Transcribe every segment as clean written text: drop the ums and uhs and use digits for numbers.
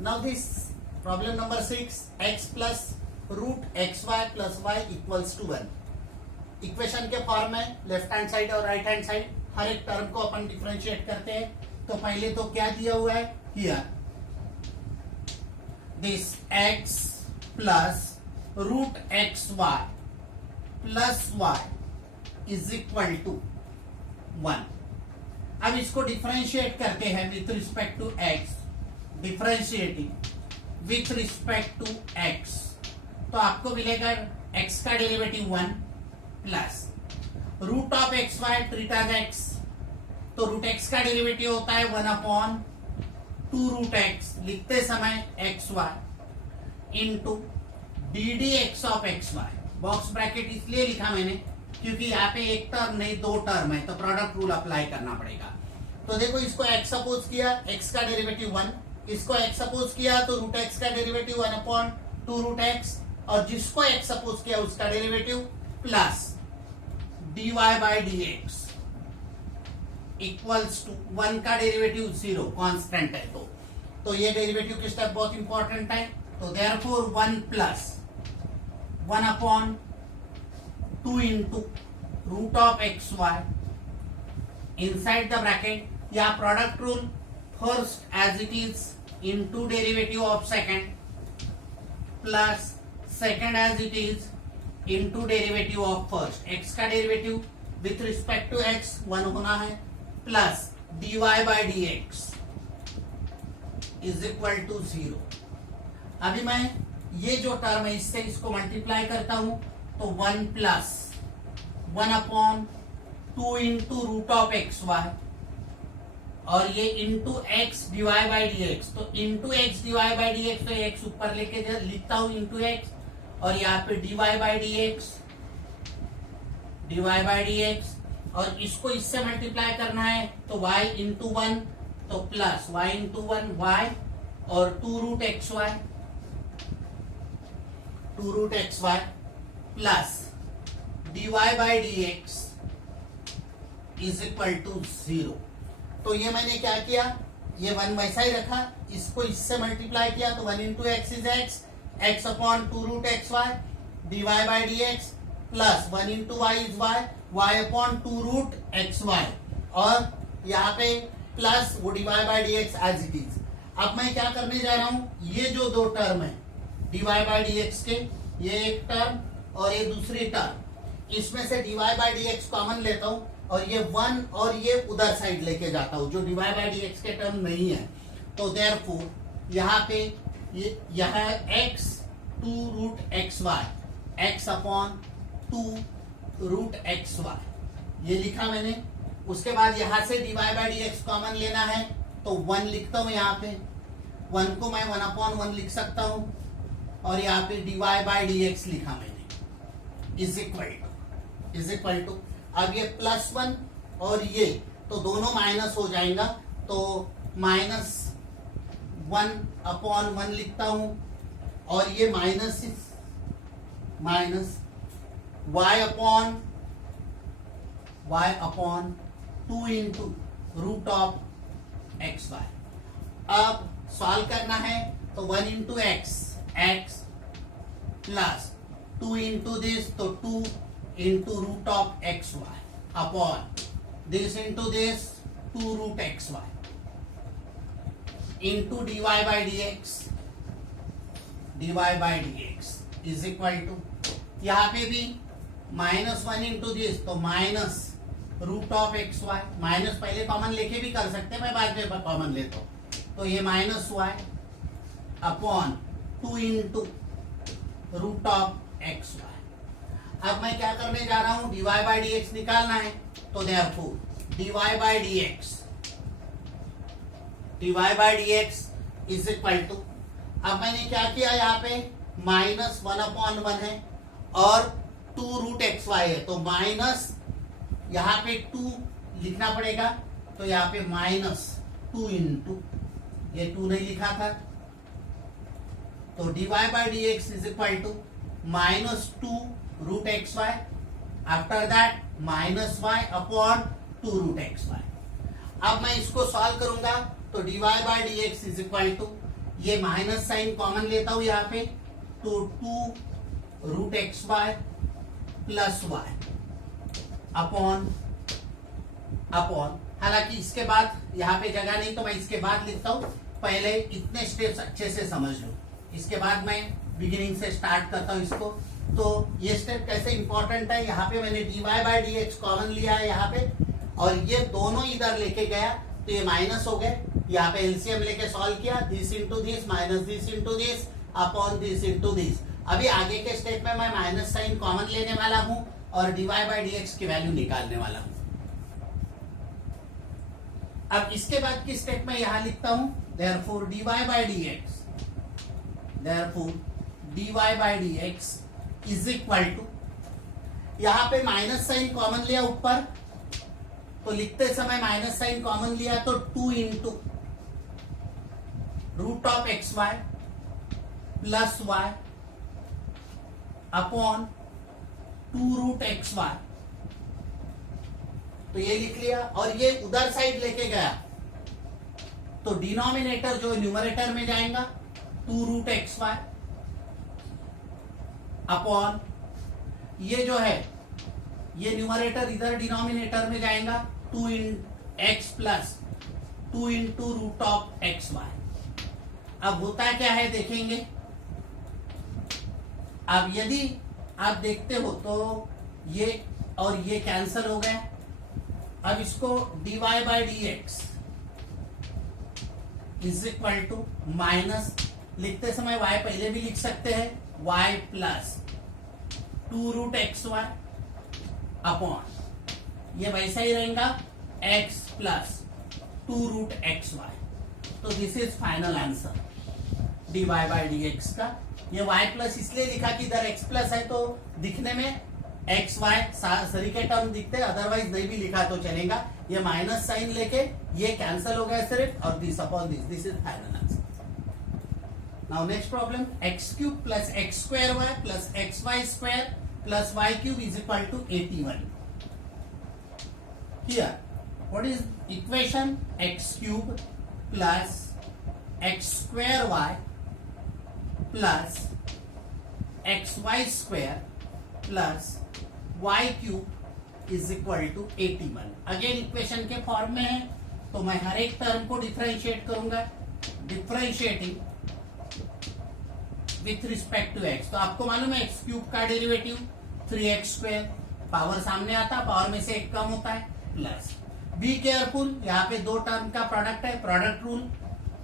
Now this problem number 6, x plus root xy plus y equals to 1. Equation के form में left hand side और right hand side हर एक term को अपन differentiate करते हैं. तो पहले तो क्या दिया हुआ है, here this x plus root x y plus y is equal to 1. अब इसको डिफरेंशिएट करते हैं with respect to x, differentiating with respect to x, तो आपको मिलेगा x का derivative 1 plus root of x y treat as x, तो root x का डेरिवेटिव होता है 1 अपॉन 2 रूट x लिखते समय x y into d d x of x y. Box bracket इसलिए लिखा मैंने क्योंकि यहाँ पे एक टर्म नहीं दो टर्म है, तो प्रोडक्ट रूल अप्लाई करना पड़ेगा. तो देखो इसको x सपोज किया, x का डेरिवेटिव 1, इसको x सपोज किया तो रूट x का डेरिवेटिव 1 अपॉन 2 रूट x, और जिसको x सपोज किया उसका derivative plus dy by D x equals to 1 का डेरिवेटिव 0 कांस्टेंट है. तो ये डेरिवेटिव की स्टेप बहुत इंपॉर्टेंट है. तो therefore 1 plus 1 upon 2 into root of x y inside the bracket, या product rule first as it is into derivative of second plus second as it is into derivative of first. X का derivative with respect to x 1 होना है plus dy by D x is equal to 0. अभी मैं ये जो term है इससे इसको मल्टीप्लाई करता हूं तो 1 plus 1 upon 2 into root of x y, और ये into x d y by D x, तो into x d y by D x, तो एक्स ऊपर लेके लिखता हूं इंटू एक्स, और यहाँ पे d y by D x, d y by D x, और इसको इससे मल्टीप्लाई करना है तो y इंटू 1, तो प्लस y इंटू 1 y और 2 root x y, 2 root x y plus dy by D x is equal to 0. तो ये मैंने क्या किया, ये 1 वैसा ही रखा, इसको इससे मल्टीप्लाई किया तो 1 into x is x, x upon 2 root x y dy by D x plus 1 into y is y, y upon 2 root x y, और यहाँ पे प्लस वो dy by D x as it is. अब मैं क्या करने जा रहा हूं, ये जो दो टर्म है dy बाई डी एक्स के, ये एक टर्म और ये दूसरी टर्म, इसमें से dy by D x common लेता हूं और ये 1 और ये उधर साइड लेके जाता हूं जो dy बाई डी एक्स के टर्म नहीं है. तो देयरफॉर यहाँ पे यह x 2 root x y, x upon 2 root x y ये लिखा मैंने. उसके बाद यहां से dy by D x common लेना है तो 1 लिखता हूं, यहाँ पे 1 को मैं 1 अपॉन 1 लिख सकता हूं, और यहाँ पे dy बाई डी एक्स लिखा मैंने इज इक्वल टू अब ये प्लस 1 और ये तो दोनों माइनस हो जाएगा, तो माइनस 1 अपॉन 1 लिखता हूं, और ये minus y upon 2 into root of x y. अब सॉल्व करना है तो 1 into x plus 2 into this, तो 2 into root of x y upon this into this 2 root x y into dy by D x is equal to, यहाँ पे भी minus 1 into this, तो minus root of x y, minus पहले common लेके भी कर सकते हैं, मैं बाद में कॉमन लेता हूं, तो ये minus y upon 2 into root of x y. अब मैं क्या करने जा रहा हूं, dy बाई डी एक्स निकालना है, तो therefore dy by D x is equal to, अब मैंने क्या किया, यहाँ पे माइनस 1 अपॉन 1 है और 2 रूट एक्स वाई है, तो माइनस यहाँ पे 2 लिखना पड़ेगा, तो यहाँ पे माइनस 2 इंटू, ये 2 नहीं लिखा था, तो dy by D x is equal to minus 2 root x y, after that minus y upon 2 root x y. अब मैं इसको सॉल्व करूंगा तो dy by D x is equal to, ये माइनस साइन कॉमन लेता हूं यहाँ पे, तो 2√xy प्लस y अपॉन हालांकि इसके बाद यहाँ पे जगह नहीं तो मैं इसके बाद लिखता हूं, पहले इतने स्टेप्स अच्छे से समझ लो, इसके बाद मैं बिगिनिंग से स्टार्ट करता हूं इसको। तो ये स्टेप कैसे इंपॉर्टेंट है, यहाँ पे मैंने dy/dx कॉमन लिया है यहाँ पे, और ये दोनों इधर लेके गया तो ये माइनस हो गए, यहाँ पे एलसीएम लेके सॉल्व किया, this into this minus this into this upon this into this. अभी आगे के स्टेप में मैं माइनस साइन कॉमन लेने वाला हूं और dy/dx की वैल्यू निकालने वाला हूं। अब इसके बाद की स्टेप में यहां लिखता हूं, therefore dy/dx is equal to, यहां पे माइनस साइन कॉमन लिया ऊपर, तो लिखते समय माइनस साइन कॉमन लिया तो 2 into √xy plus y upon 2√xy, तो ये लिख लिया, और ये उधर साइड लेके गया तो डिनोमिनेटर जो न्यूमरेटर में जाएगा 2√xy अपॉन ये जो है ये न्यूमरेटर इधर डिनोमिनेटर में जाएगा 2x प्लस 2 इंटू √xy। अब होता क्या है देखेंगे, अब यदि आप देखते हो तो ये और ये कैंसल हो गया, अब इसको dy/dx is equal to minus, लिखते समय y पहले भी लिख सकते हैं, y प्लस 2√xy अपॉन ये वैसा ही रहेगा x प्लस 2√xy। तो this is final answer dy/dx का। ये y प्लस इसलिए लिखा कि इधर x प्लस है तो दिखने में एक्स वाई सरी के टर्म दिखते हैं, अदरवाइज नहीं भी लिखा तो चलेगा। ये माइनस साइन लेके ये कैंसल हो गया सिर्फ, और this upon this is final answer. Now next problem, x³ plus x² plus xy² plus y³ is equal to 81। Here what is equation, x³ plus x² plus xy² plus y³ is equal to 81। Again equation के form में है तो मैं हर एक term को differentiate करूंगा, differentiating with respect to x। तो आपको मालूम है x³ का डेरिवेटिव 3x², पावर सामने आता, पावर में से एक कम होता है, प्लस बी केयरफुल, यहाँ पे दो टर्म का प्रोडक्ट है, product rule,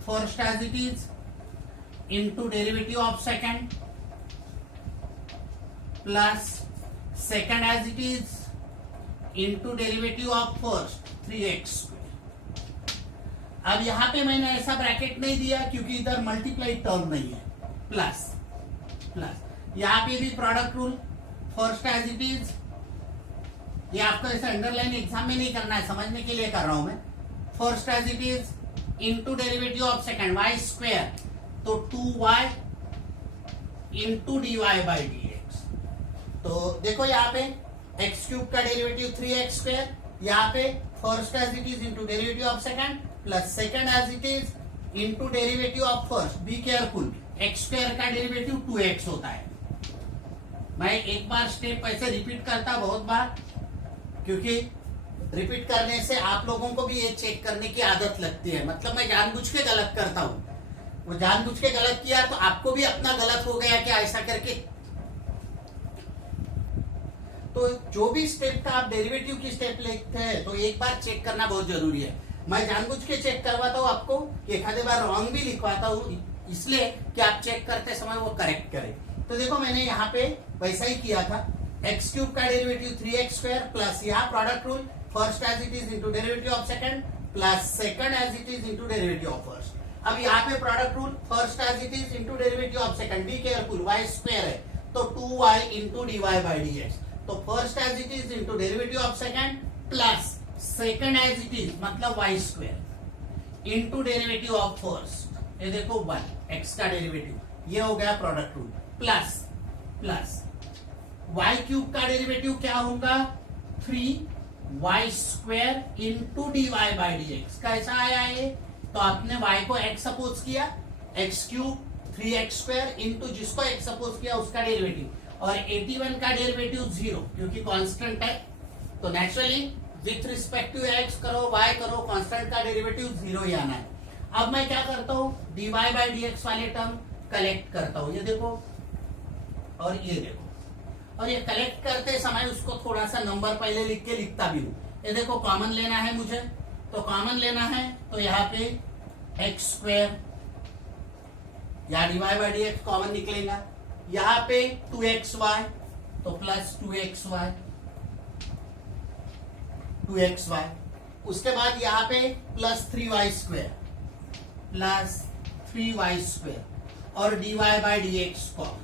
first as it is into derivative of second plus second as it is into derivative of first 3x²। अब यहां पे मैंने ऐसा ब्रैकेट नहीं दिया क्योंकि इधर मल्टीप्लाई टर्म नहीं है, प्लस प्लस यहां पे भी product rule, first as it is, ये आपको ऐसा अंडरलाइन एग्जाम में नहीं करना है, समझने के लिए कर रहा हूं मैं, first as it is into derivative of second y², तो 2y इंटू dy/dx। तो देखो यहाँ पे x³ का डेरिवेटिव 3x², यहाँ पे first as it is into derivative of second plus second as it is into derivative of first. Be careful, x² का derivative 2x होता है। मैं एक बार स्टेप ऐसे रिपीट करता बहुत बार, क्योंकि रिपीट करने से आप लोगों को भी ये चेक करने की आदत लगती है, मतलब मैं जानबूझ के गलत करता हूं, वो जानबूझ के गलत किया तो आपको भी अपना गलत हो गया क्या ऐसा करके। तो जो भी स्टेप का आप डेरिवेटिव की स्टेप लेते हैं तो एक बार चेक करना बहुत जरूरी है। मैं जानबूझ के चेक करवाता हूँ आपको, एक आधे बार रॉन्ग भी लिखवाता हूँ, इसलिए कि आप चेक करते समय वो करेक्ट करें। तो देखो मैंने यहाँ पे वैसा ही किया था, x³ का डेरिवेटिव 3x² प्लस यहाँ product rule, first as it is into derivative of second plus second as it is into derivative of first. अब यहाँ पे product rule, first as it is into derivative of second, be careful, y² है तो 2y into dy/dx। तो first as it is into derivative of second plus second as it is मतलब y² into derivative of first, ये देखो 1 x का derivative, ये हो गया product rule, plus plus y³ का डेरिवेटिव क्या होगा 3y² इंटू dy/dx। कैसा आया ये, तो आपने y को x सपोज किया, एक्स क्यूब 3x² इंटू जिसको x सपोज किया उसका डेरिवेटिव, और 81 का डेरिवेटिव 0 क्योंकि कांस्टेंट है, तो naturally with respect to x करो y करो, कांस्टेंट का डेरिवेटिव 0 ही आना है। अब मैं क्या करता हूं, dy बाई dx वाले टर्म कलेक्ट करता हूं, ये देखो और ये देखो, और ये कलेक्ट करते समय उसको थोड़ा सा नंबर पहले लिख के लिखता भी हूं। ये देखो कॉमन लेना है मुझे, तो कॉमन लेना है तो यहाँ पे x² या dy बाई dx कॉमन निकलेगा, यहाँ पे 2xy तो प्लस 2xy, उसके बाद यहाँ पे प्लस 3y² प्लस 3y² और dy by dx common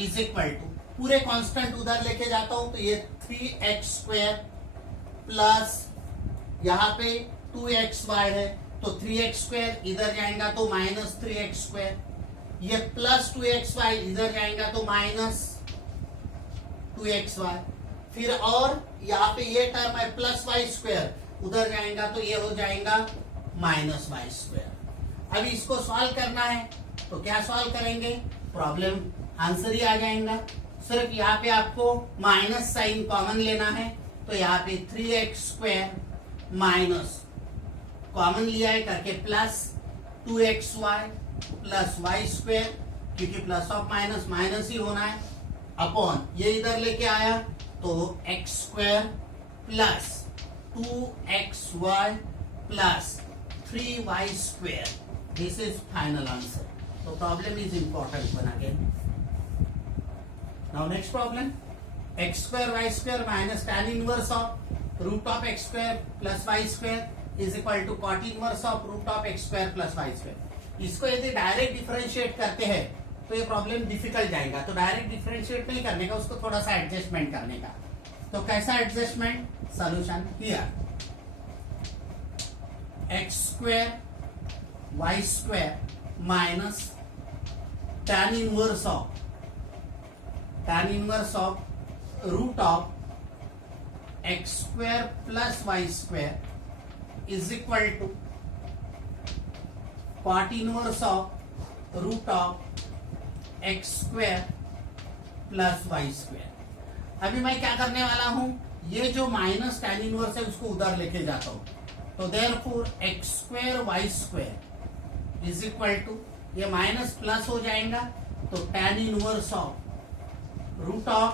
is equal to, पूरे कांस्टेंट उधर लेके जाता हूं तो ये 3x² प्लस यहाँ पे 2xy है तो 3x² इधर जाएगा तो माइनस 3x², ये प्लस 2xy इधर जाएगा तो माइनस 2xy, फिर और यहाँ पे ये टर्म है प्लस y² उधर जाएगा तो ये हो जाएगा माइनस y²। अभी इसको सॉल्व करना है तो क्या सॉल्व करेंगे, प्रॉब्लम आंसर ही आ जाएगा। सिर्फ यहाँ पे आपको माइनस साइन कॉमन लेना है, तो यहाँ पे 3x² माइनस कॉमन लिया है करके प्लस 2xy प्लस y², क्योंकि प्लस ऑफ माइनस माइनस ही होना है, अपॉन ये इधर लेके आया तो x² plus 2xy plus 3y², this is final answer. तो problem is important one again. Now next problem, x² y² minus tan inverse of root of x² plus y² is equal to cot inverse of root of x² plus y²। इसको यदि direct differentiate करते हैं तो ये problem difficult जाएगा, तो direct differentiate नहीं करने का, उसको थोड़ा सा एडजस्टमेंट करने का। तो कैसा adjustment, solution here x² y² minus tan inverse of root of x² plus y² is equal to cot inverse of root of x² plus y²। अभी मैं क्या करने वाला हूं, ये जो माइनस tan इनवर्स है उसको उधर लेके जाता हूं, तो therefore x² y² is equal to, ये माइनस प्लस हो जाएगा तो tan inverse of root of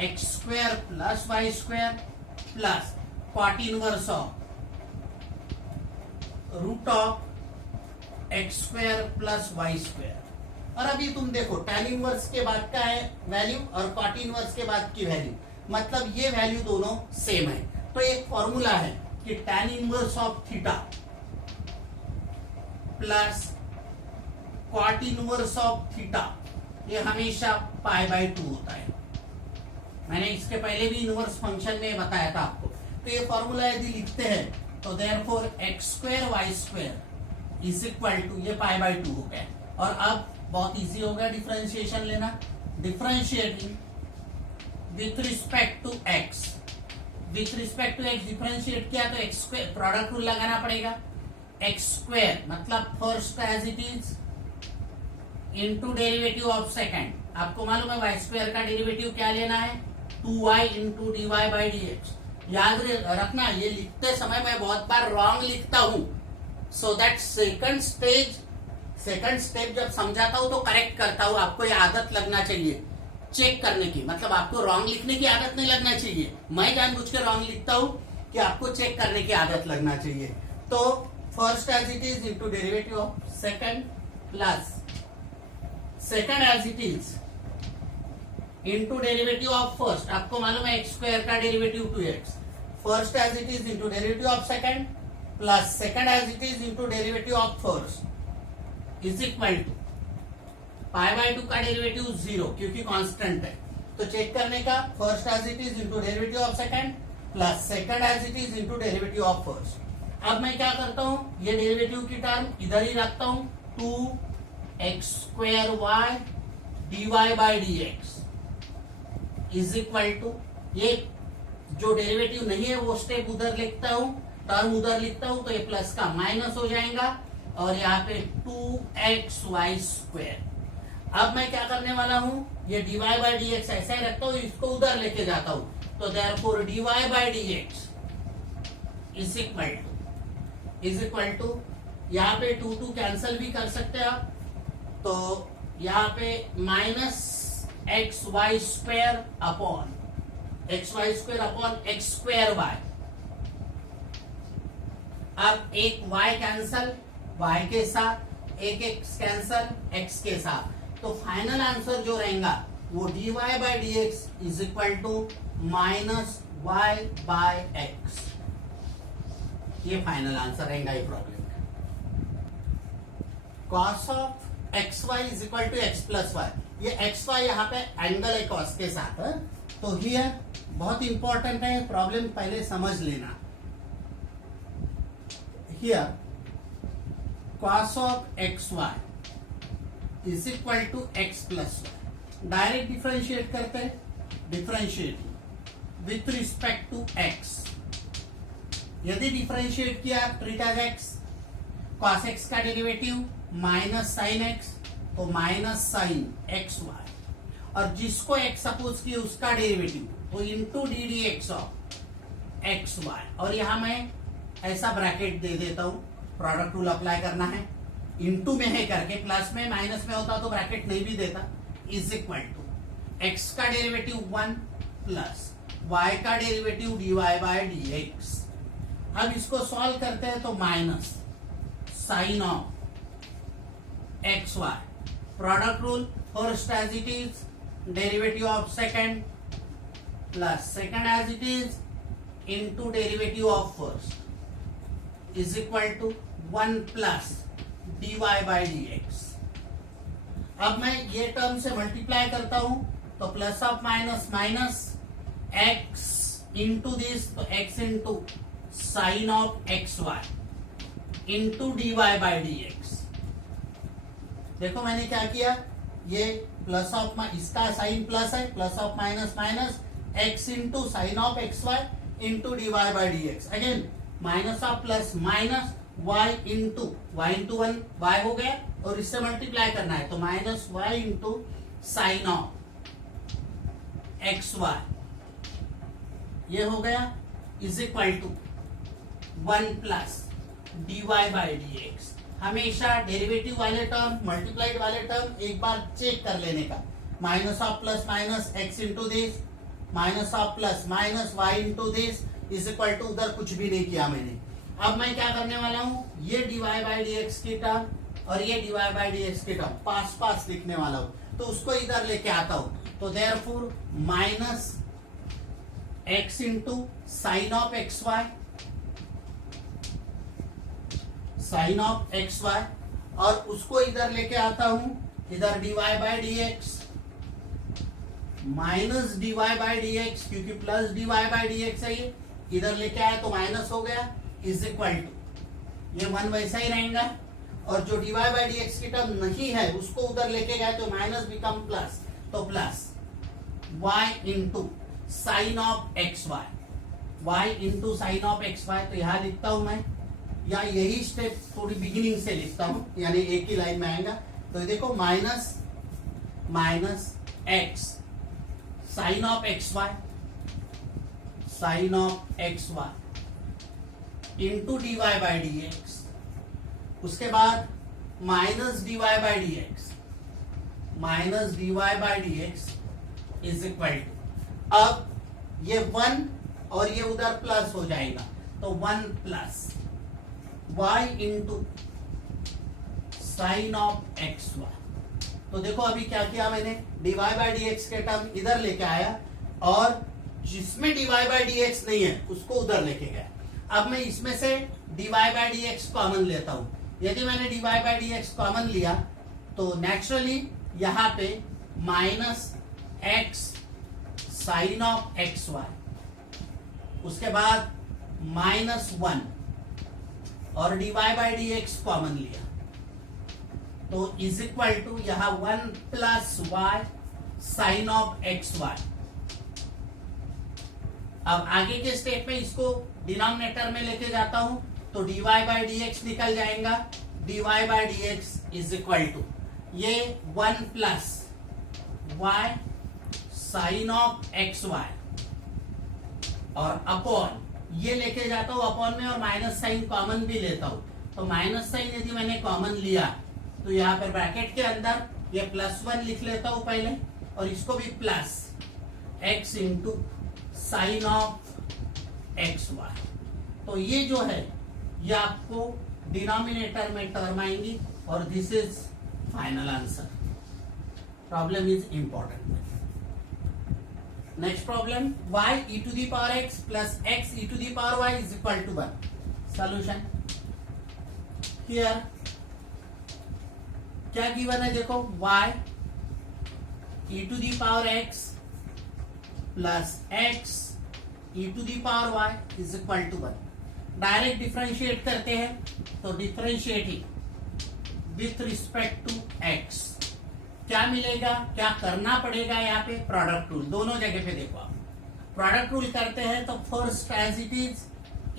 x² plus y² plus cot inverse of root of x² plus y²। और अभी तुम देखो tan इनवर्स के बाद का है वैल्यू और cot इनवर्स के बाद की वैल्यू, मतलब ये वैल्यू दोनों सेम है। तो एक फॉर्मूला है कि tan inverse of theta plus cot inverse of theta ये हमेशा π/2 होता है। मैंने इसके पहले भी इनवर्स फंक्शन में बताया था आपको। तो ये फॉर्मूला यदि लिखते हैं तो therefore x² y² is equal to, ये π/2 हो गया। और अब बहुत इजी हो गया डिफरेंशिएशन लेना, differentiating with respect to x, with respect to x differentiate किया तो x² प्रोडक्ट रूल लगाना पड़ेगा, x² मतलब first as it is into derivative of second. आपको मालूम है y² का डेरिवेटिव क्या लेना है, 2y into dy by dx। याद रखना, ये लिखते समय मैं बहुत बार रॉन्ग लिखता हूं, सो दैट सेकंड स्टेप जब समझाता हूं तो करेक्ट करता हूं। आपको ये आदत लगना चाहिए चेक करने की, मतलब आपको रॉन्ग लिखने की आदत नहीं लगना चाहिए। मैं जानबूझ के रॉन्ग लिखता हूं कि आपको चेक करने की आदत लगना चाहिए। तो first as it is into derivative of second plus second as it is into derivative of first. आपको मालूम है x² का derivative 2x, first as it is into derivative of second plus second as it is into derivative of first is equal to π/2 का derivative 0 क्योंकि constant है। तो check करने का, first as it is into derivative of second plus second as it is into derivative of first. अब मैं क्या करता हूं, ये डेरिवेटिव की टर्म इधर ही रखता हूं, 2x² dy by dx is equal to, ये जो डेरिवेटिव नहीं है वो स्टेप उधर लिखता हूं, टर्म उधर लिखता हूं, तो ये प्लस का माइनस हो जाएगा और यहाँ पे 2xy²। अब मैं क्या करने वाला हूं, ये dy बाई डी एक्स ऐसा ही रखता हूं, इसको उधर लेके जाता हूं। तो therefore dy by D x is equal to यहाँ पे 2 कैंसिल भी कर सकते हैं आप, तो यहाँ पे -xy² अपॉन x²y। अब एक y कैंसल y के साथ, एक x कैंसल x के साथ, तो फाइनल आंसर जो रहेगा वो dy by D x is equal to -y/x। ये फाइनल आंसर रहेगा ये प्रॉब्लम का। cos of xy is equal to x plus y. ये xy यहाँ पे एंगल है cos के साथ है, तो हियर बहुत इंपॉर्टेंट है प्रॉब्लम, पहले समझ लेना। Here cos of xy is equal to x plus y. Direct differentiate करते हैं, differentiate with respect to x। यदि डिफरेंशिएट किया treat as x, cos x का डेरिवेटिव माइनस साइन x, तो माइनस साइन xy, और जिसको x सपोज किए उसका डेरिवेटिव तो into d d x of xy। और यहां मैं ऐसा ब्रैकेट दे देता हूं, प्रोडक्ट रूल अप्लाई करना है, इंटू में है करके, प्लस में माइनस में होता तो ब्रैकेट नहीं भी देता, इज इक्वल टू x का डेरिवेटिव 1 प्लस y का derivative dy by D x. अब इसको सॉल्व करते हैं तो minus sine of xy, product rule first as it is, derivative of second plus second as it is into derivative of first is equal to 1 plus dy by D x. अब मैं ये term से multiply करता हूं तो plus of minus minus x into this, तो x into sine of xy into dy by D x. देखो मैंने क्या किया, ये प्लस ऑफ, इसका साइन प्लस है, plus of minus minus x into sine of xy into dy by D x. Again minus of plus minus y into 1 y हो गया, और इससे मल्टीप्लाई करना है तो minus y into sine of xy ये हो गया, is equal to 1 plus dy by D x. हमेशा डेरिवेटिव वाले टर्म, मल्टीप्लाइड वाले टर्म एक बार चेक कर लेने का, minus of plus minus x into this, minus of plus minus y into this is equal to, उधर कुछ भी नहीं किया मैंने। अब मैं क्या करने वाला हूं, ये dy बाई डी एक्स की टर्म और ये dy बाई डी एक्स की टर्म पास पास लिखने वाला हूं, तो उसको इधर लेके आता हूं, तो therefore minus x into sine of xy, sine of xy, और उसको इधर लेके आता हूं, इधर dy by D x minus dy by D x, क्योंकि plus dy by D x है, ये इधर लेके आया तो माइनस हो गया, इज इक्वल टू, ये 1 वैसा ही रहेगा, और जो dy बाई डी एक्स की टर्म नहीं है उसको उधर लेके गया तो माइनस बिकम प्लस, तो plus y into sine of xy, y into sine of xy। तो यहां लिखता हूं मैं, या यही स्टेप थोड़ी बिगिनिंग से लिखता हूं, यानी एक ही लाइन में आएगा। तो देखो minus minus x sine of xy, sine of xy into dy by D x, उसके बाद minus dy by D x, minus dy by D x is equal to, अब ये 1 और ये उधर प्लस हो जाएगा, तो 1 plus y into sine of xy। तो देखो अभी क्या किया मैंने, dy बाई डी एक्स के टर्म इधर लेके आया, और जिसमें dy बाई डी एक्स नहीं है उसको उधर लेके गया। अब मैं इसमें से dy by D x common लेता हूं, यदि मैंने dy by D x common लिया तो नेचुरली यहां पे minus x sine of xy, उसके बाद -1 और dy by D x common लिया, तो इज इक्वल टू यहां 1 plus y sine of xy। अब आगे के स्टेप में इसको डिनोमिनेटर में लेके जाता हूं, तो dy बाई डी एक्स निकल जाएगा, dy by dx is equal to ये 1 plus y sine of x y और अपॉन ये लेके जाता हूं अपॉन में और माइनस साइन कॉमन भी लेता हूं। तो माइनस साइन यदि मैंने कॉमन लिया तो यहाँ पर ब्रैकेट के अंदर ये +1 लिख लेता हूं पहले और इसको भी plus x into sine of x y. तो ये जो है ये आपको डिनोमिनेटर में टर्म आएंगी और this is final answer. Problem is important. Next problem y e to the power x plus x e to the power y is equal to 1. Solution. Here क्या गिवन है देखो y e to the power x plus x e to the power y is equal to 1. Direct differentiate करते हैं तो differentiating with respect to x क्या मिलेगा, क्या करना पड़ेगा यहाँ पे प्रोडक्ट रूल। दोनों जगह पे देखो आप प्रोडक्ट रूल करते हैं तो first as it is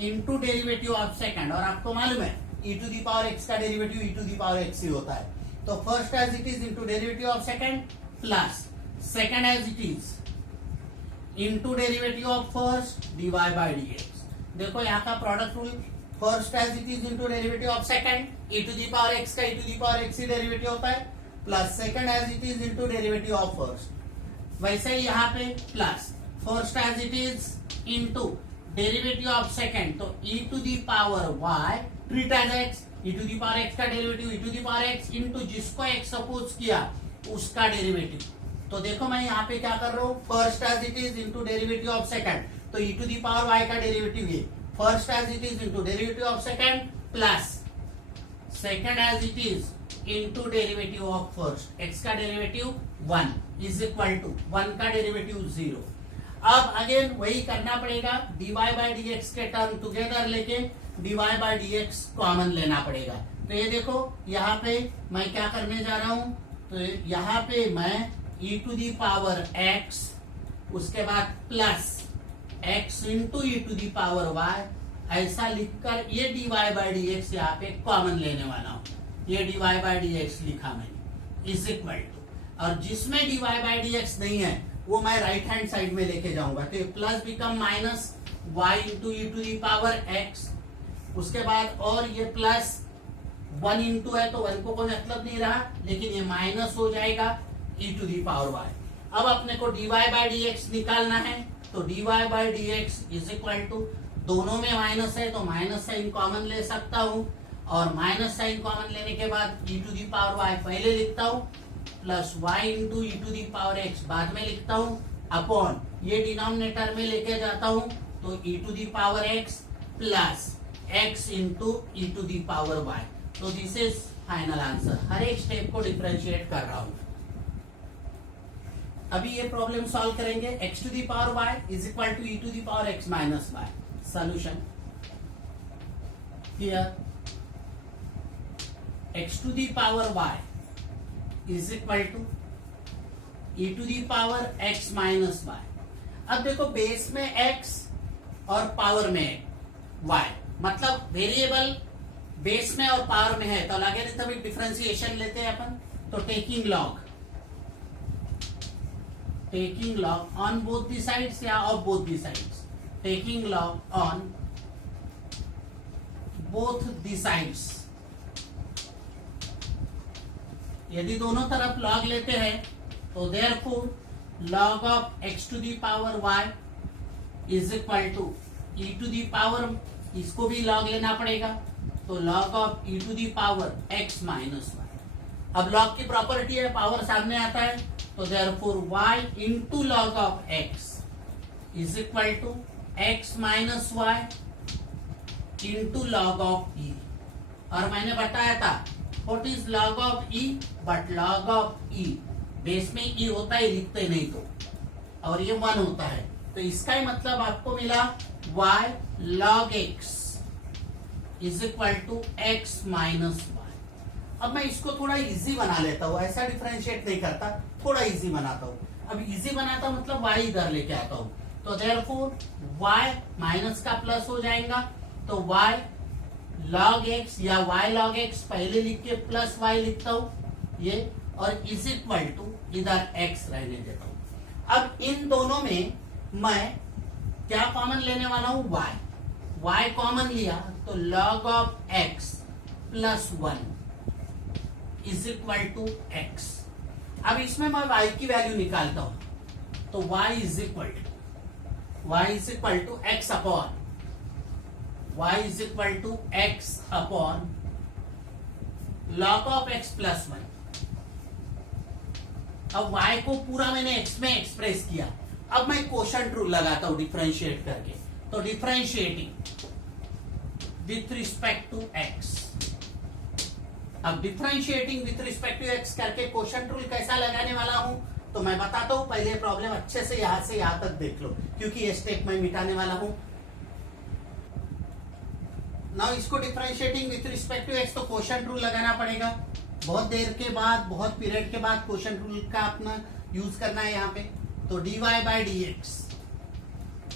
into derivative of second और आपको मालूम है e to the power x का derivative e to the power x ही होता है। तो first as it is into derivative of second plus second as it is into derivative of first dy by dx। देखो यहाँ का product rule first as it is into derivative of second e to the power x का e to the power x ही derivative होता है plus second as it is into derivative of first. वैसे ही यहाँ पे plus first as it is into derivative of second तो e to the power y treat as x e to the power x का derivative e to the power x into जिसको x suppose किया उसका derivative. तो देखो मैं यहाँ पे क्या कर रहा हूँ first as it is into derivative of second तो e to the power y का डेरिवेटिव ये first as it is into derivative of second plus second as it is into derivative of first x का derivative 1 is equal to 1 का derivative 0। अब again वही करना पड़ेगा dy by dx के term together लेके dy बाय dx कॉमन लेना पड़ेगा। तो ये देखो यहाँ पे मैं क्या करने जा रहा हूँ तो यहाँ पे मैं e to the power x उसके बाद plus x into e to the power y ऐसा लिखकर ये dy बाय dx यहाँ पे कॉमन लेने वाला हूँ। ये dy बाय dx लिखा मैंने इज इक्वल टू और जिसमें dy बाय dx नहीं है वो मैं राइट हैंड साइड में लेके जाऊंगा तो ये plus become minus y into e to the power x उसके बाद और ये प्लस 1 इंटू है तो 1 को कोई मतलब नहीं रहा लेकिन ये माइनस हो जाएगा e to the power y। अब अपने को dy बाय dx निकालना है तो dy by dx is equal to दोनों में माइनस है तो माइनस साइन कॉमन ले सकता हूँ और माइनस साइन कॉमन लेने के बाद e to the power y पहले लिखता हूँ plus y into e to the power x बाद में लिखता हूँ अपॉन ये डिनोमिनेटर में लेके जाता हूँ तो e to the power x plus x into e to the power y। तो दिस इज फाइनल आंसर। हर एक स्टेप को डिफरेंशिएट कर रहा हूँ। अभी ये प्रॉब्लम सॉल्व करेंगे x to the power y is equal to e to the power x minus y। Solution here x to the power y is equal to e to the power x minus y। अब देखो base में x और power में y मतलब variable base में और power में है तो लगे नहीं तभी डिफरेंशिएशन लेते हैं अपन। तो taking log on both the sides या of both the sides taking log on both the sides. यदि दोनों तरफ लॉग लेते हैं तो therefore log of x to the power y is equal to e to the power इसको भी log लेना पड़ेगा तो log of e to the power x minus y। अब लॉग की प्रॉपर्टी है पावर सामने आता है तो therefore y into log of x is equal to x minus y into log of e। और मैंने बताया था what is log of e but log of e base में e होता है लिखते नहीं तो और ये 1 होता है तो इसका ही मतलब आपको मिला y log x is equal to x minus y। अब मैं इसको थोड़ा इजी बना लेता हूँ ऐसा डिफरेंशिएट नहीं करता थोड़ा इजी बनाता हूँ। अब इजी बनाता हूँ मतलब y इधर लेके आता हूँ तो देयरफॉर y माइनस का प्लस हो जाएगा तो y log x या y log x पहले लिख के प्लस y लिखता हूं ये, और इज इक्वल टू इधर x रहने देता हूं। अब इन दोनों में मैं क्या कॉमन लेने वाला हूं, y कॉमन लिया तो log of x plus 1 is equal to x। अब इसमें मैं y की वैल्यू निकालता हूं तो y is equal to x upon y is equal to x upon log of x plus 1। अब y को पूरा मैंने x में एक्सप्रेस किया। अब मैं क्वोशंट रूल लगाता हूं डिफरेंशिएट करके, तो differentiating with respect to x। अब differentiating with respect to x करके क्वोशंट रूल कैसा लगाने वाला हूं तो मैं बताता हूं। पहले प्रॉब्लम अच्छे से यहां तक देख लो, क्योंकि ये स्टेप मैं मिटाने वाला हूं। नाउ इसको differentiating with respect to x तो क्वोशंट रूल लगाना पड़ेगा। बहुत देर के बाद, बहुत पीरियड के बाद क्वोशंट रूल का अपना यूज करना है यहाँ पे। तो dy by dx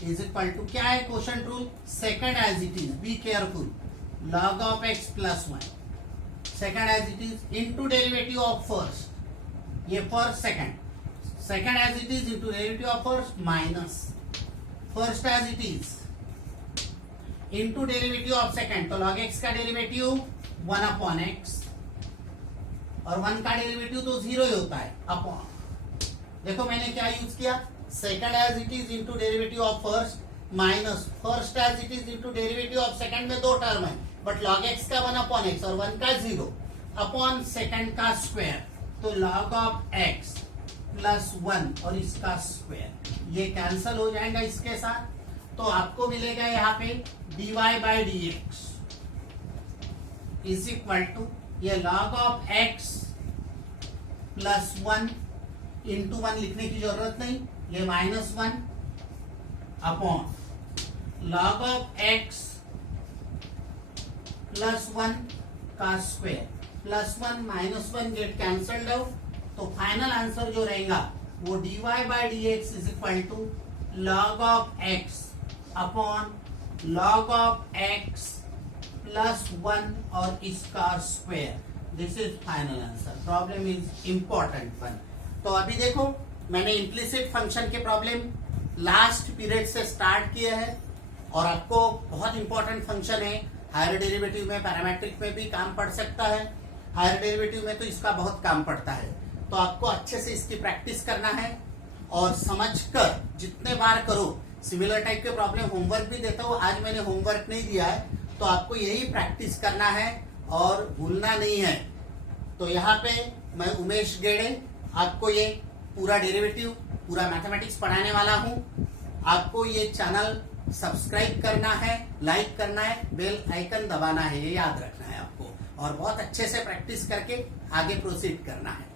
is equal to क्या है quotient rule, second as it is, be careful, log of x plus 1 second as it is into derivative of first, ये first second as it is into derivative of first minus first as it is into derivative of second, तो log x का derivative 1 upon x और 1 का derivative तो 0 ही होता है upon, देखो मैंने क्या यूज किया, second as it is into derivative of first minus first as it is into derivative of second में दो टर्म है, बट log x का 1 अपॉन x और 1 का 0 अपॉन सेकंड का स्क्वायर, तो log ऑफ x प्लस 1 और इसका स्क्वायर ये कैंसल हो जाएगा इसके साथ। तो आपको मिलेगा यहाँ पे dy by dx is equal to ये log of x plus 1 into 1 लिखने की जरूरत नहीं, ये minus 1 upon log of x plus 1 का square, plus 1 minus 1 get cancelled out, तो फाइनल आंसर जो रहेगा वो dy by dx is equal to log of x upon log of x plus 1 और इसका square. This is final answer. Problem is important one. तो अभी देखो मैंने इम्प्लिसिट फंक्शन के प्रॉब्लम लास्ट पीरियड से स्टार्ट किया है और आपको बहुत इंपॉर्टेंट फंक्शन है। हायर डेरिवेटिव में, पैरामेट्रिक में भी काम पड़ सकता है, हायर डेरिवेटिव में तो इसका बहुत काम पड़ता है। तो आपको अच्छे से इसकी प्रैक्टिस करना है और समझकर जितने बार करो। सिमिलर टाइप के प्रॉब्लम होमवर्क भी देता हूँ, आज मैंने होमवर्क नहीं दिया है, तो आपको यही प्रैक्टिस करना है और भूलना नहीं है। तो यहाँ पे मैं उमेश गेड़े आपको ये पूरा डेरिवेटिव, पूरा मैथमेटिक्स पढ़ाने वाला हूँ। आपको ये चैनल सब्सक्राइब करना है, लाइक करना है, बेल आइकन दबाना है, ये याद रखना है आपको, और बहुत अच्छे से प्रैक्टिस करके आगे प्रोसीड करना है।